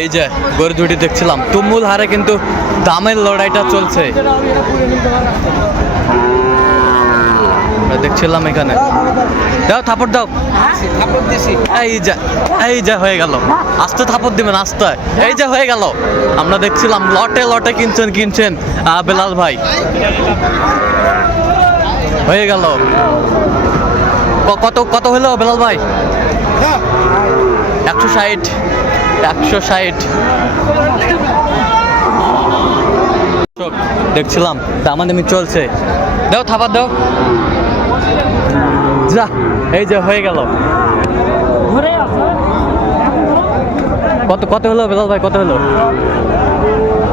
এই যে গরু দুটি দেখছিলাম। তুমুল হারে কিন্তু দামের লড়াইটা চলছে। দেখছিলাম এখানে। দাও, থাপড় দাও। এই যা এই যা হয়ে গেল। আস্তে থাপড় দিবেন, আস্তে। এই যে হয়ে গেল। আমরা দেখছিলাম লটে লটে কিনছেন কিনছেন বেলাল ভাই। হয়ে গেল। কত কত হলো বেলাল ভাই? একশো ষাট। একশো ষাট। দেখছিলাম দামাদামি চলছে। দাও থাপার দাও। যা এই যে হয়ে গেল। কত কত হলো বেলাল ভাই কত হলো?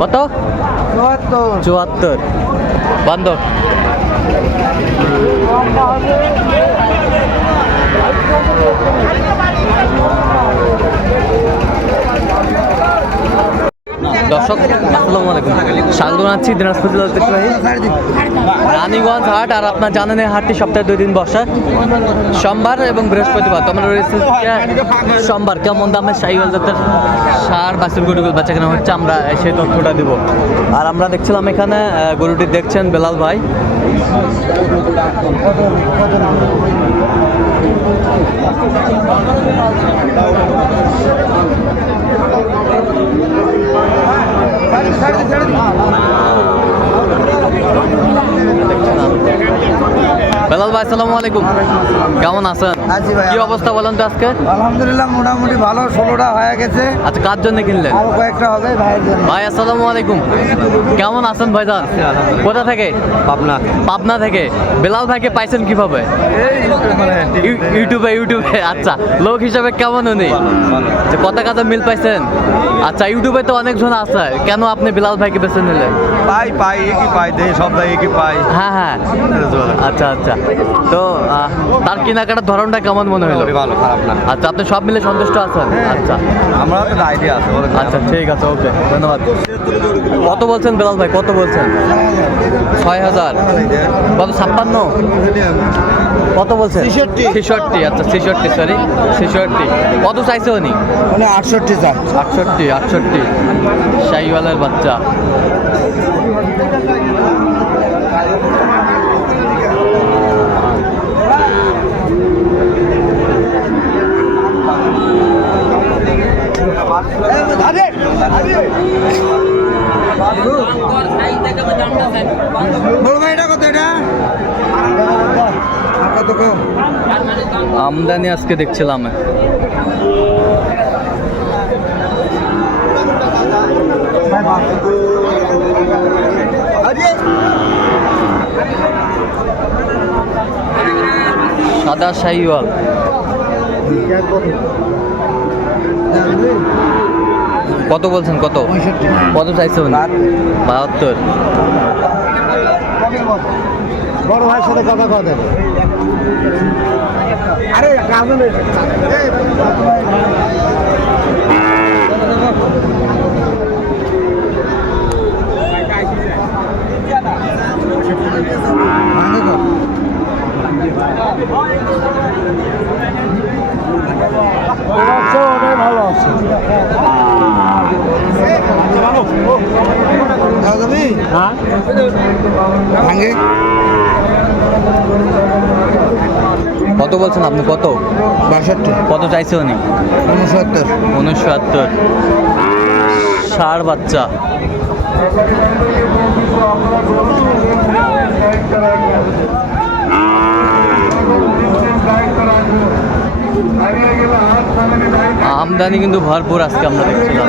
কত? চুয়াত্তর। বান্ধব দর্শক, আসসালামু আলাইকুম। স্বাগত জানাচ্ছি দিনাজপুর রানীগঞ্জ হাট, আর আপনার জানেন এই হাটটি সপ্তাহে দুই দিন বসে। সোমবার এবং বৃহস্পতিবার। তোমরা রয়েছে সোমবার। কেমন দামে সাইকেল জাতের সার বাসের গরুগুলো বেচা কেনা হচ্ছে, আমরা সেই তথ্যটা দিব। আর আমরা দেখছিলাম এখানে গরুটি দেখছেন বেলাল ভাই বেলাল ভাই। 你开始，开始。আসসালামু আলাইকুম। কেমন আছেন? আছি ভাই। কি অবস্থা বলেন তো আজকে? আলহামদুলিল্লাহ মোটামুটি ভালো ষোলোটা হয়ে গেছে। আচ্ছা কার জন্য কিনলেন? আরও কয়েকটা হবে ভাইয়ের জন্য। ভাই আসসালামু আলাইকুম। কেমন আছেন ভাইজান? কোথা থেকে? পাবনা। পাবনা থেকে। বেলাল ভাইকে পাইছেন কীভাবে? ইউটিউবে ইউটিউবে। আচ্ছা লোক হিসাবে কেমন উনি? কত কাজে মিল পাইছেন? আচ্ছা ইউটিউবে তো অনেকজন আছে। কেন আপনি বেলাল ভাইকে বেছে নিলেন? পাই পাই একই পাই দেই সব একই পাই। হ্যাঁ হ্যাঁ। আচ্ছা আচ্ছা। তো তার কেনাকাটার ধরনটা কেমন মনে হলো? ভালো খারাপ না। আচ্ছা আপনি সব মিলে সন্তুষ্ট আছেন? আচ্ছা। আমরা তো আইডিয়া আছে আচ্ছা ঠিক আছে ওকে ধন্যবাদ। কত বলছেন বেলাল ভাই কত বলছেন? ছয় হাজার। কত ছাপ্পান্ন? কত বলছেন? ছেষট্টি। ছেষট্টি আচ্ছা ছেষট্টি সরি ছেষট্টি। কত চাইছে উনি? মানে আটষট্টি চাই আটষট্টি আটষট্টি। শাহিওয়ালের বাচ্চা। আমদানি আজকে দেখছিলাম। সাদা শাহিওয়াল। কত বলছেন কত? কত চাইছে উনি বাহাত্তর। বড় ভাইয়ের সাথে কথা কথা আরে হ্যাঁ ভাঙে কত বলছেন আপনি? কত? বাষট্টি। কত চাইছে উনি? উনসত্তর। উনিশশো ষাট বাচ্চা। আমদানি কিন্তু ভরপুর আজকে আমরা দেখছিলাম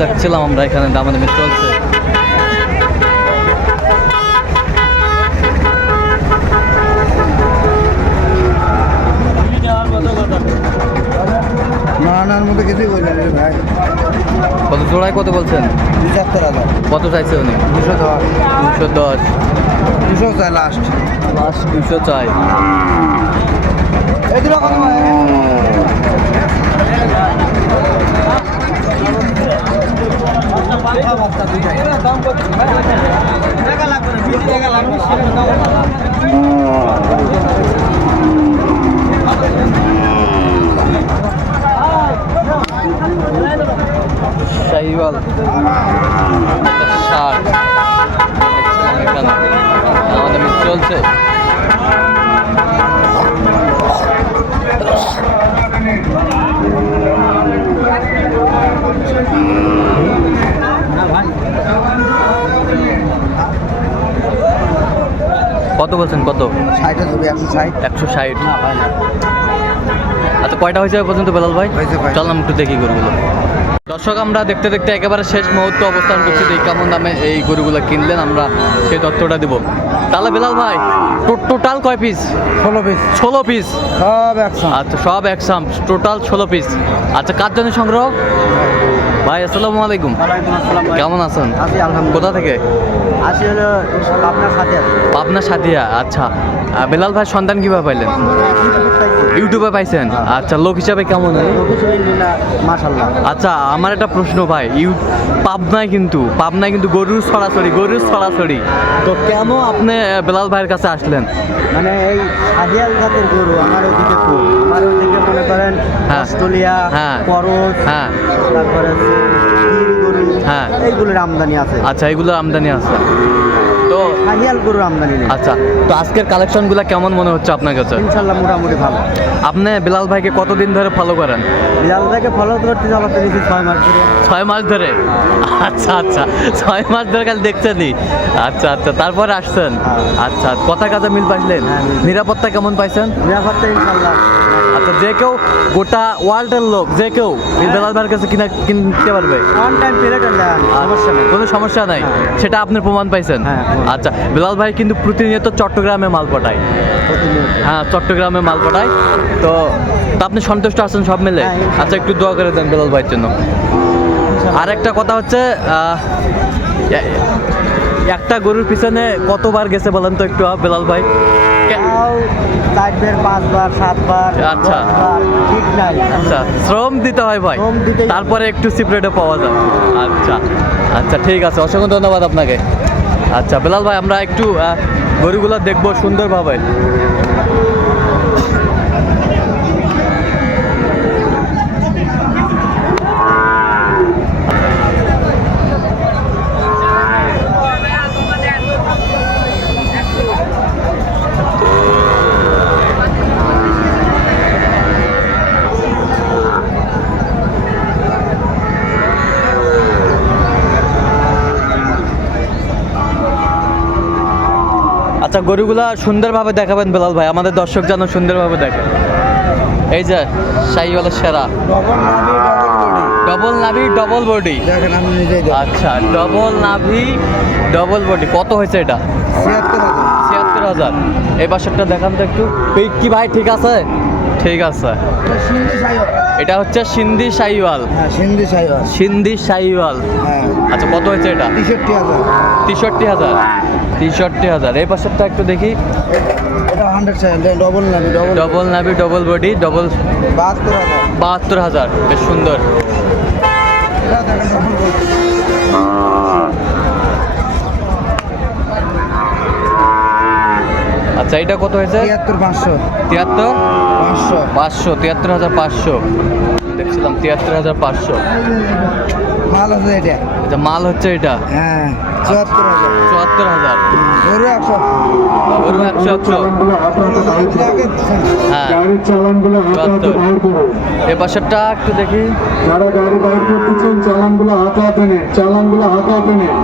দেখছিলাম আমরা এখানে দামাদামি চলছে কত জোড়ায় কত বলছেন? পঁচাত্তর হাজার। কত চাইছে উনি? দুশো দশ। দুশো দশ। দুশো চাই লাস্ট লাস্ট দুশো চাই। এই দুটো কত শাহিওয়াল কত বলছেন কত? একশো ষাট। আচ্ছা কয়টা হয়েছে পর্যন্ত বেলাল ভাই। চললাম একটু দেখি গরুগুলো। দর্শক আমরা দেখতে দেখতে একেবারে শেষ মুহূর্তে অবস্থান করছি যে কেমন দামে এই গরুগুলো কিনলেন আমরা সেই তথ্যটা দিব। তাহলে বেলাল ভাই টোটাল কয় পিস ষোলো পিস ষোলো পিস সব একশো আচ্ছা সব একসাম টোটাল ষোলো পিস আচ্ছা কার জন্য সংগ্রহ? ভাই আসসালামু আলাইকুম। কেমন আছেন? কোথা থেকে? আসি হলো আপনার সাথে পাবনা সাদিয়া আচ্ছা। বেলাল ভাই সন্ধান কীভাবে পাইলেন? ইউটিউবে পাইছেন? আচ্ছা লোক হিসাবে কেমন? আচ্ছা আমার একটা প্রশ্ন ভাই ইউ পাবনায় কিন্তু পাবনায় কিন্তু গরুর ছড়াছড়ি গরুর ছড়াছড়ি তো কেন আপনি বেলাল ভাইয়ের কাছে আসলেন? মানে এই সাহিয়াল জাতের গরু আমার ওদিকে আমার ওদিকে মনে করেন হ্যাঁ। অস্ট্রেলিয়া হ্যাঁ। করস হ্যাঁ। তারপরে হ্যাঁ। এইগুলোর আমদানি আছে। আচ্ছা এগুলোর আমদানি আছে। তো সাহিয়াল গরুর আমদানি নেই। আচ্ছা তো আজকের কালেকশনগুলো কেমন মনে হচ্ছে আপনার কাছে? ইনশাল্লাহ মোটামুটি ভালো। আপনি বেলাল ভাইকে কতদিন ধরে ফলো করেন? বিলাল থেকে ফলো করতে যাওয়া পেরেছি ছয় মাস ধরে। ছয় মাস ধরে? আচ্ছা আচ্ছা ছয় মাস ধরে কাল দেখছেনই। আচ্ছা আচ্ছা তারপরে আসছেন? হ্যাঁ। আচ্ছা কথা কাজে মিল পাইলেন? হ্যাঁ, নিরাপত্তা কেমন পাইছেন? নিরাপত্তা ইনশাল্লাহ আচ্ছা যে কেউ গোটা ওয়ার্ল্ডের লোক যে কেউ এই বেলাল ভাইয়ের কাছে কিনা কিনতে পারবে? ওয়ান টাইম পিরিয়ড সমস্যা নেই। কোনো সমস্যা নাই। সেটা আপনি প্রমাণ পাইছেন? হ্যাঁ, আচ্ছা বেলাল ভাই কিন্তু প্রতিনিয়ত চট্টগ্রামে মাল পাঠায়। হ্যাঁ চট্টগ্রামে মাল পাঠায়। তো আপনি সন্তুষ্ট আছেন সব মিলে? হ্যাঁ, আচ্ছা একটু দোয়া করে দেন বেলাল ভাইয়ের জন্য। আর একটা কথা হচ্ছে একটা গরুর পিছনে কতবার গেছে বলেন তো একটু বেলাল ভাই? চারবার পাঁচবার সাতবার আচ্ছা। ঠিক নাই। আচ্ছা শ্রম দিতে হয় ভাই। তারপরে একটু সিপ্রেটও পাওয়া যায়। আচ্ছা আচ্ছা ঠিক আছে অসংখ্য ধন্যবাদ আপনাকে। আচ্ছা বেলাল ভাই আমরা একটু গরুগুলো দেখব সুন্দরভাবে। গরুগুলা সুন্দরভাবে দেখাবেন বেলাল ভাই। আমাদের দর্শক যেন সুন্দরভাবে দেখে। এই যে শাহিওয়ালা সেরা। ডবল নাভি ডবল বডি আচ্ছা ডবল নাভি ডবল বডি কত হয়েছে এটা? ছিয়াত্তর হাজার। এই বাসারটা দেখান তো একটু। কি ভাই ঠিক আছে? ঠিক আছে। এটা হচ্ছে সিন্ধি শাহিওয়াল। হ্যাঁ সিন্ধি সাইওয়াল সিন্ধি হ্যাঁ। আচ্ছা কত হয়েছে এটা? তেষট্টি হাজার। তেষট্টি হাজার। তেষট্টি হাজার। এই পাশেরটা একটু দেখি। ডবল নাবি ডবল নাভি ডবল বডি ডবল বাহাত্তর হাজার। বেশ সুন্দর। আচ্ছা এটা কত হয়েছে? তিয়াত্তর পাঁচশো। তিয়াত্তর? পাঁচশো। পাঁচশো তিয়াত্তর হাজার পাঁচশো। দেখছিলাম তিয়াত্তর হাজার পাঁচশো। আছে এটা। আচ্ছা মাল হচ্ছে এটা? হ্যাঁ চুয়াত্তর হাজার। চুয়াত্তর হাজার। গরু একশো। গরু একশো একশো। হ্যাঁ। গাড়ির চালানগুলো হাতে হাতে চুয়াত্তর। এ পাশেরটা একটু দেখি। যারা গাড়ি বাইর করতেছেন চালানগুলো হাতে হাতে নিন। চালানগুলো হাতে হাতে নিন।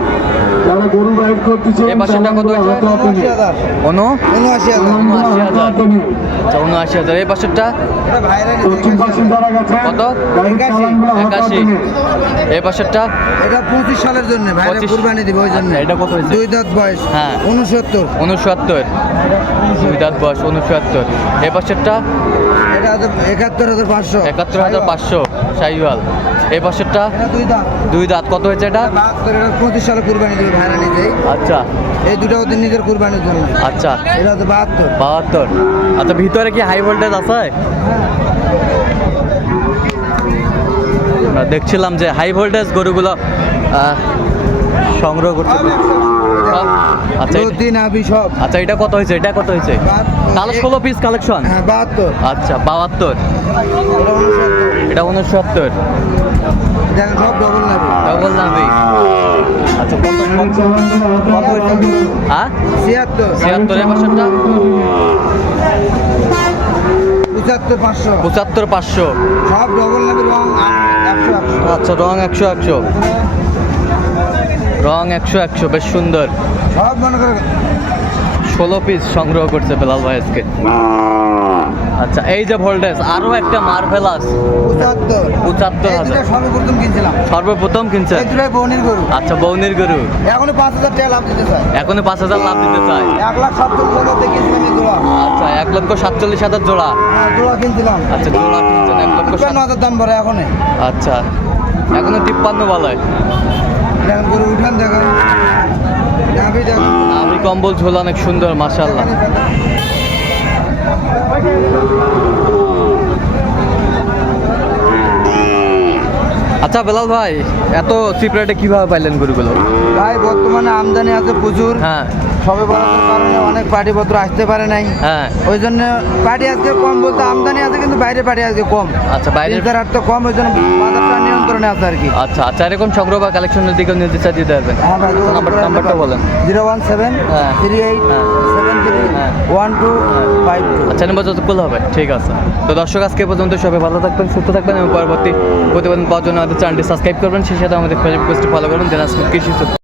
যারা গরু বাইর করতেছেন এ কত হাতে হাতে উনআশি হাজার। অনু? উনআশি হাজার। উনআশি হাজার। আচ্ছা এই কত? একাশি। এই পাশেরটা? এটা পঁচিশ সালের জন্য পঁচিশ। কুরবানি দিবে ওই জন্য। আচ্ছা, এটা কত হয়েছে? দুই দাঁত বয়স হ্যাঁ। উনসত্তর উনসত্তর দুই দাঁত বয়স উনসত্তর এই পাশেরটা? এটা একাত্তর হাজার পাঁচশো। একাত্তর হাজার পাঁচশো শাহিওয়াল এই পাশেরটা? দুই দাঁত। দুই দাঁত। কত হয়েছে এটা? পঁচিশ সালে কুরবানি দিবে ভাইরা নিজেই। আচ্ছা। এই দুটো ওদের নিজের কুরবানির জন্য। আচ্ছা। এটা হচ্ছে বাহাত্তর। বাহাত্তর। আচ্ছা ভিতরে কি হাই ভোল্টেজ আছে? আমরা দেখছিলাম যে হাই ভোল্টেজ গরুগুলো সংগ্রহ করতে আচ্ছা সব। আচ্ছা এটা কত হয়েছে? এটা কত হয়েছে। তাহলে ষোলো পিস কালেকশন হ্যাঁ বাহাত্তর। আচ্ছা বাহাত্তর। এটা উনসত্তর। সব ডবল নাবি। আচ্ছা কত কত হ্যাঁ? ছিয়াত্তর। ছিয়াত্তর পঁচাত্তর পাঁচশো। পঁচাত্তর পাঁচশো। সব ডবল নাভি রং একশো একশো। আচ্ছা রং একশো একশো। রং একশো একশো বেশ সুন্দর। ষোলো পিস সংগ্রহ করছে বেলাল ভাই আজকে। আচ্ছা এই যে ভোল্টেজ আরও একটা মার্ভেলাস পঁচাত্তর। পঁচাত্তর হাজার। সর্বপ্রথম কিনছিলাম। সর্বপ্রথম কিনছে? বনির গরু। আচ্ছা বৌনির গরু। এখনও পাঁচ হাজার টাকা লাভ দিতে চাই। এখনও পাঁচ হাজার লাভ দিতে চায় এক লাখ সত্তর হাজার দিয়ে কিনছিলাম জোড়া। আচ্ছা এক লক্ষ সাতচল্লিশ হাজার জোড়া। হ্যাঁ জোড়া কিনছিলাম। আচ্ছা জোড়া কিনছেন এক লক্ষ সাত- হাজার দাম ভরে এখনই। আচ্ছা এখনও তিপ্পান্ন বলায় দেখেন গরু উঠান দেখেন নাভি দেখেন আমি কম্বল ঝোল অনেক সুন্দর মাশাআল্লাহ। আচ্ছা বেলাল ভাই এত চিপ রেটে কীভাবে পাইলেন গরুগুলো? ভাই বর্তমানে আমদানি আছে প্রচুর। হ্যাঁ। সবে বরাদ্দের কারণে অনেক পার্টিপত্র আসতে পারে নাই। হ্যাঁ। ওই জন্য পার্টি আজকে কম বলতে আমদানি আছে কিন্তু বাইরে পার্টি আজকে কম। আচ্ছা বাইরের তিন চার তো কম ওই জন্য বাজারটা নিয়ন্ত্রণে আছে আর কি। আচ্ছা আচ্ছা এরকম সংগ্রহ বা কালেকশনের দিকে নির্দেশ দিতে পারবেন। হ্যাঁ ভাই নাম্বার নাম্বারটা বলেন। জিরো ওয়ান সেভেন হ্যাঁ। থ্রি এইট হ্যাঁ। সেভেন থ্রি হ্যাঁ। One two five two. আচ্ছা নাম্বার যতক্ষণ হবে ঠিক আছে। তো দর্শক আজকে পর্যন্ত সবাই ভালো থাকবেন সুস্থ থাকবেন এবং পরবর্তী প্রতিবেদন পাওয়ার জন্য আমাদের চ্যানেলটি সাবস্ক্রাইব করবেন সেই সাথে আমাদের ফেসবুক পেজটি ফলো করবেন দিনাজপুর কৃষি